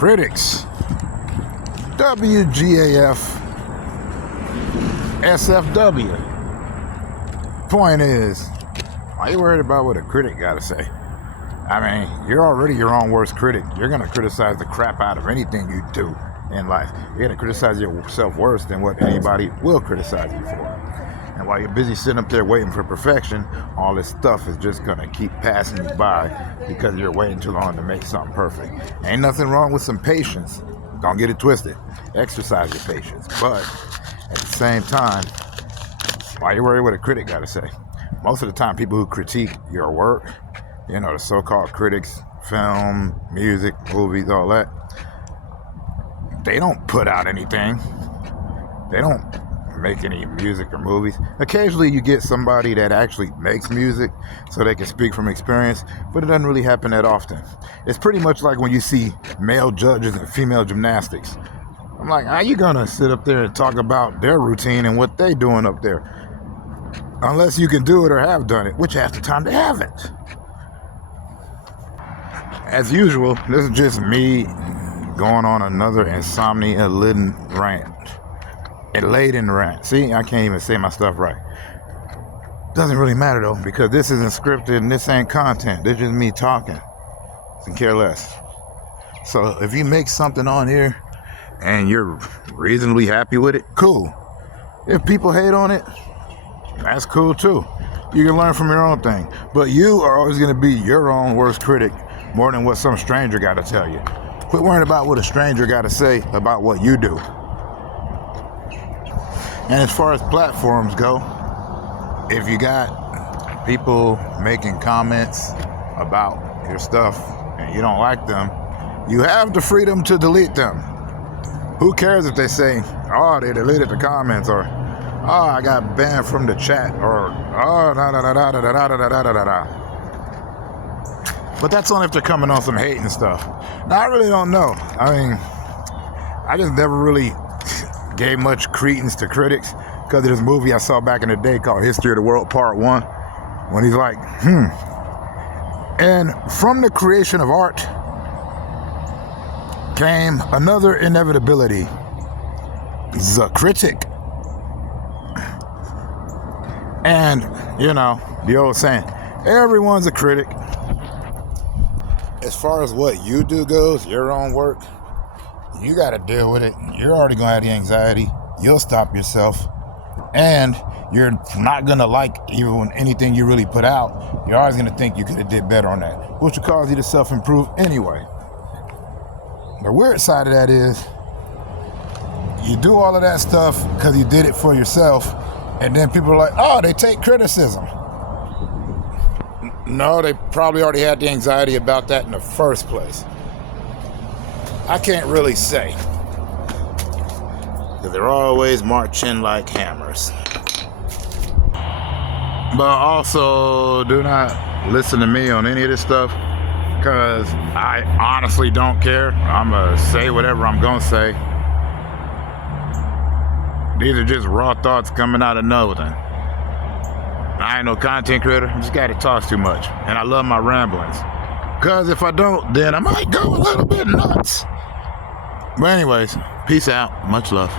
Critics, WGAF, SFW. Point is, why are you worried about what a critic got to say? I mean, you're already your own worst critic. You're going to criticize the crap out of anything you do in life. You're going to criticize yourself worse than what anybody will criticize you for. And while you're busy sitting up there waiting for perfection, all this stuff is just going to keep passing you by because you're waiting too long to make something perfect. Ain't nothing wrong with some patience. Don't get it twisted. Exercise your patience. But at the same time, why you worry what a critic got to say? Most of the time, people who critique your work, the so-called critics, film, music, movies, all that, they don't put out anything. They don't make any music or movies. Occasionally you get somebody that actually makes music so they can speak from experience, but it doesn't really happen that often. It's pretty much like when you see male judges and female gymnastics. I'm like, how you gonna sit up there and talk about their routine and what they doing up there? Unless you can do it or have done it, which half the time they haven't. As usual, this is just me going on another insomnia-laden rant. See, I can't even say my stuff right. Doesn't really matter though, because this isn't scripted and this ain't content. This is just me talking. Can care less. So if you make something on here and you're reasonably happy with it, cool. If people hate on it, that's cool too. You can learn from your own thing. But you are always going to be your own worst critic more than what some stranger got to tell you. Quit worrying about what a stranger got to say about what you do. And as far as platforms go, if you got people making comments about your stuff and you don't like them, you have the freedom to delete them. Who cares if they say, oh, they deleted the comments, or oh, I got banned from the chat, or oh, da da da da da da da da da da da. But that's only if they're coming on some hate and stuff. Now, I really don't know. I mean, I just never really gave much credence to critics because of this movie I saw back in the day called History of the World Part 1, when he's like, And from the creation of art came another inevitability, the critic. And, the old saying, everyone's a critic. As far as what you do goes, your own work, you got to deal with it. You're already going to have the anxiety. You'll stop yourself. And you're not going to like even anything you really put out. You're always going to think you could have did better on that, which will cause you to self-improve anyway. The weird side of that is you do all of that stuff because you did it for yourself. And then people are like, oh, they take criticism. No, they probably already had the anxiety about that in the first place. I can't really say. Because they're always marching like hammers. But also, do not listen to me on any of this stuff, because I honestly don't care. I'm going to say whatever I'm going to say. These are just raw thoughts coming out of nothing. I ain't no content creator. I just got to talk too much. And I love my ramblings. Because if I don't, then I might go a little bit nuts. But anyways, peace out. Much love.